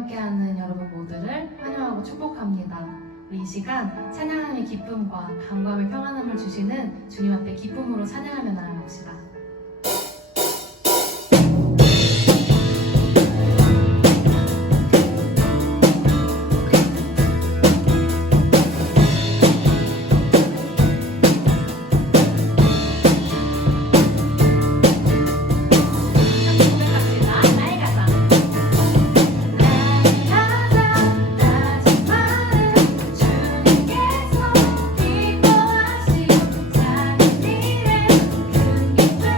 함께하는 여러분 모두를 환영하고 축복합니다. 우리 이 시간 찬양함의 기쁨과 강구함의 평안함을 주시는 주님 앞에 기쁨으로 찬양하며 나아갑시다. 기뻐하시고 작은 일에 큰 기쁨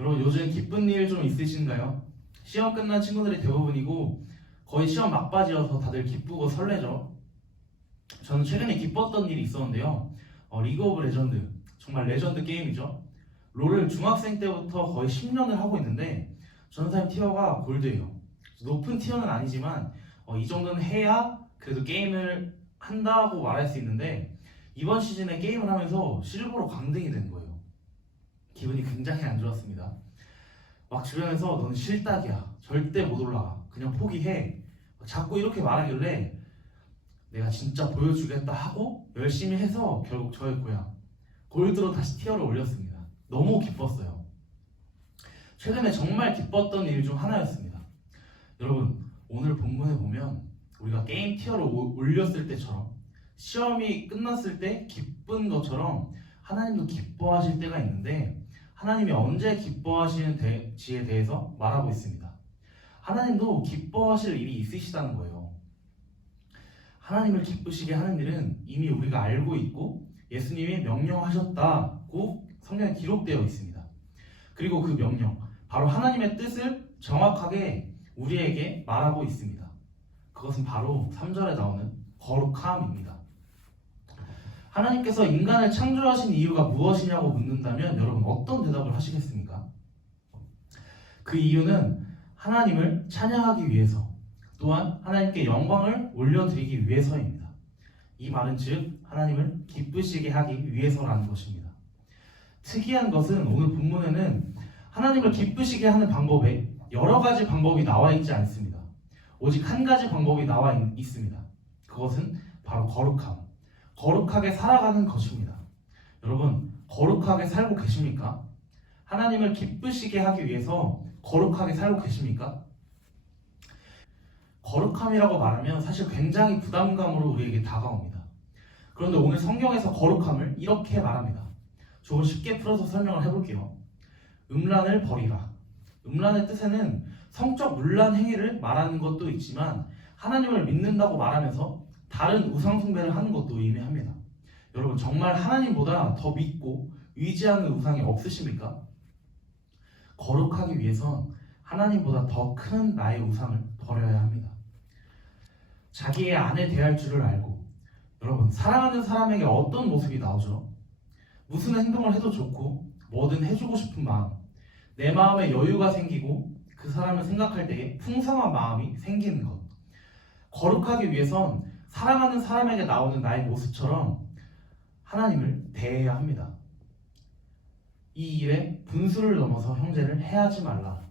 여러분 요즘 기쁜 일 좀 있으신가요? 시험 끝난 친구들이 대부분이고 거의 시험 막바지여서 다들 기쁘고 설레죠. 저는 최근에 기뻤던 일이 있었는데요. 리그 오브 레전드, 정말 레전드 게임이죠. 롤을 중학생 때부터 거의 10년을 하고 있는데 전사님 티어가 골드예요. 높은 티어는 아니지만 이 정도는 해야 그래도 게임을 한다고 말할 수 있는데 이번 시즌에 게임을 하면서 실버로 강등이 된 거예요. 기분이 굉장히 안 좋았습니다. 막 주변에서 너는 실딱이야, 절대 못 올라가, 그냥 포기해, 자꾸 이렇게 말하길래 내가 진짜 보여주겠다 하고 열심히 해서 결국 저의 고향 골드로 다시 티어를 올렸습니다. 너무 기뻤어요. 최근에 정말 기뻤던 일 중 하나였습니다. 여러분 오늘 본문에 보면 우리가 게임 티어를 올렸을 때처럼 시험이 끝났을 때 기쁜 것처럼 하나님도 기뻐하실 때가 있는데 하나님이 언제 기뻐하시는지에 대해서 말하고 있습니다. 하나님도 기뻐하실 일이 있으시다는 거예요. 하나님을 기쁘시게 하는 일은 이미 우리가 알고 있고 예수님이 명령하셨다고 성경에 기록되어 있습니다. 그리고 그 명령, 바로 하나님의 뜻을 정확하게 우리에게 말하고 있습니다. 그것은 바로 3절에 나오는 거룩함입니다. 하나님께서 인간을 창조하신 이유가 무엇이냐고 묻는다면 여러분 어떤 대답을 하시겠습니까? 그 이유는 하나님을 찬양하기 위해서, 또한 하나님께 영광을 올려드리기 위해서입니다. 이 말은 즉 하나님을 기쁘시게 하기 위해서라는 것입니다. 특이한 것은 오늘 본문에는 하나님을 기쁘시게 하는 방법에 여러 가지 방법이 나와 있지 않습니다. 오직 한 가지 방법이 나와 있습니다. 그것은 바로 거룩함, 거룩하게 살아가는 것입니다. 여러분 거룩하게 살고 계십니까? 하나님을 기쁘시게 하기 위해서 거룩하게 살고 계십니까? 거룩함이라고 말하면 사실 굉장히 부담감으로 우리에게 다가옵니다. 그런데 오늘 성경에서 거룩함을 이렇게 말합니다. 조금 쉽게 풀어서 설명을 해볼게요. 음란을 버리라. 음란의 뜻에는 성적 문란 행위를 말하는 것도 있지만 하나님을 믿는다고 말하면서 다른 우상 숭배를 하는 것도 의미합니다. 여러분 정말 하나님보다 더 믿고 의지하는 우상이 없으십니까? 거룩하기 위해선 하나님보다 더 큰 나의 우상을 버려야 합니다. 자기의 아내 대할 줄을 알고, 여러분 사랑하는 사람에게 어떤 모습이 나오죠? 무슨 행동을 해도 좋고 뭐든 해주고 싶은 마음, 내 마음에 여유가 생기고 그 사람을 생각할 때에 풍성한 마음이 생기는 것. 거룩하기 위해선 사랑하는 사람에게 나오는 나의 모습처럼 하나님을 대해야 합니다. 이 일에 분수를 넘어서 형제를 해하지 말라.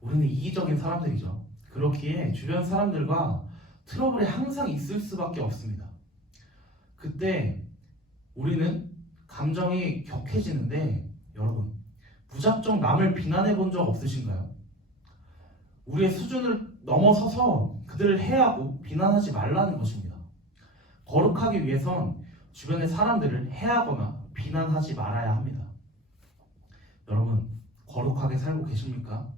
우리는 이기적인 사람들이죠. 그렇기에 주변 사람들과 트러블이 항상 있을 수밖에 없습니다. 그때 우리는 감정이 격해지는데 여러분 무작정 남을 비난해 본 적 없으신가요? 우리의 수준을 넘어서서 그들을 해하고 비난하지 말라는 것입니다. 거룩하기 위해선 주변의 사람들을 해하거나 비난하지 말아야 합니다. 여러분 거룩하게 살고 계십니까?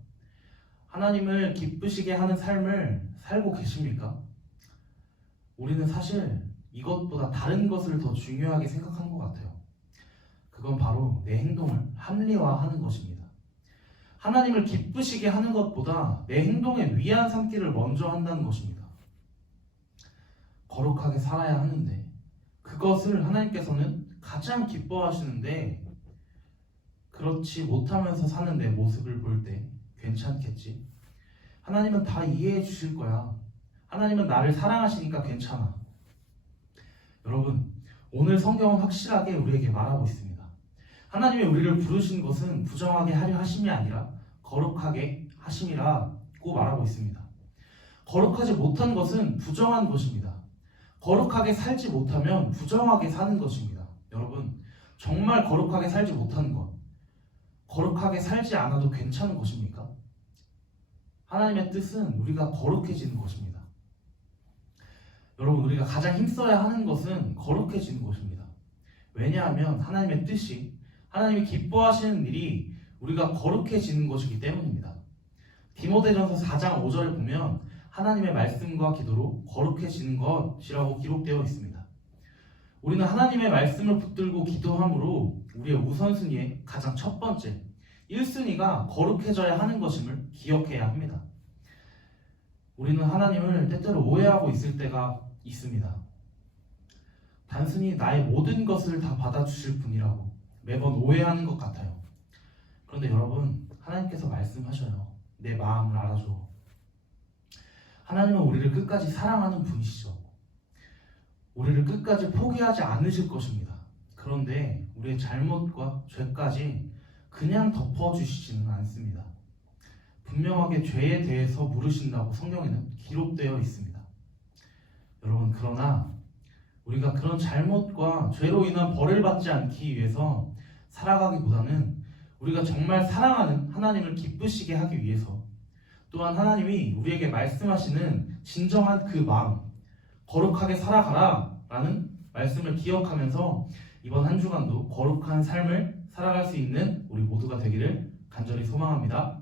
하나님을 기쁘시게 하는 삶을 살고 계십니까? 우리는 사실 이것보다 다른 것을 더 중요하게 생각하는 것 같아요. 그건 바로 내 행동을 합리화하는 것입니다. 하나님을 기쁘시게 하는 것보다 내 행동에 위안 삼기를 먼저 한다는 것입니다. 거룩하게 살아야 하는데 그것을 하나님께서는 가장 기뻐하시는데 그렇지 못하면서 사는 내 모습을 볼 때 괜찮겠지? 하나님은 다 이해해 주실 거야. 하나님은 나를 사랑하시니까 괜찮아. 여러분 오늘 성경은 확실하게 우리에게 말하고 있습니다. 하나님이 우리를 부르신 것은 부정하게 하려 하심이 아니라 거룩하게 하심이라고 말하고 있습니다. 거룩하지 못한 것은 부정한 것입니다. 거룩하게 살지 못하면 부정하게 사는 것입니다. 여러분 정말 거룩하게 살지 못하는 것, 거룩하게 살지 않아도 괜찮은 것입니까? 하나님의 뜻은 우리가 거룩해지는 것입니다. 여러분 우리가 가장 힘써야 하는 것은 거룩해지는 것입니다. 왜냐하면 하나님의 뜻이, 하나님이 기뻐하시는 일이 우리가 거룩해지는 것이기 때문입니다. 디모데전서 4장 5절을 보면 하나님의 말씀과 기도로 거룩해지는 것이라고 기록되어 있습니다. 우리는 하나님의 말씀을 붙들고 기도함으로 우리의 우선순위에 가장 첫 번째, 1순위가 거룩해져야 하는 것임을 기억해야 합니다. 우리는 하나님을 때때로 오해하고 있을 때가 있습니다. 단순히 나의 모든 것을 다 받아주실 분이라고 매번 오해하는 것 같아요. 그런데 여러분, 하나님께서 말씀하셔요. 내 마음을 알아줘. 하나님은 우리를 끝까지 사랑하는 분이시죠. 우리를 끝까지 포기하지 않으실 것입니다. 그런데 우리의 잘못과 죄까지 그냥 덮어주시지는 않습니다. 분명하게 죄에 대해서 물으신다고 성경에는 기록되어 있습니다. 여러분, 그러나 우리가 그런 잘못과 죄로 인한 벌을 받지 않기 위해서 살아가기보다는 우리가 정말 사랑하는 하나님을 기쁘시게 하기 위해서, 또한 하나님이 우리에게 말씀하시는 진정한 그 마음, 거룩하게 살아가라 라는 말씀을 기억하면서 이번 한 주간도 거룩한 삶을 살아갈 수 있는 우리 모두가 되기를 간절히 소망합니다.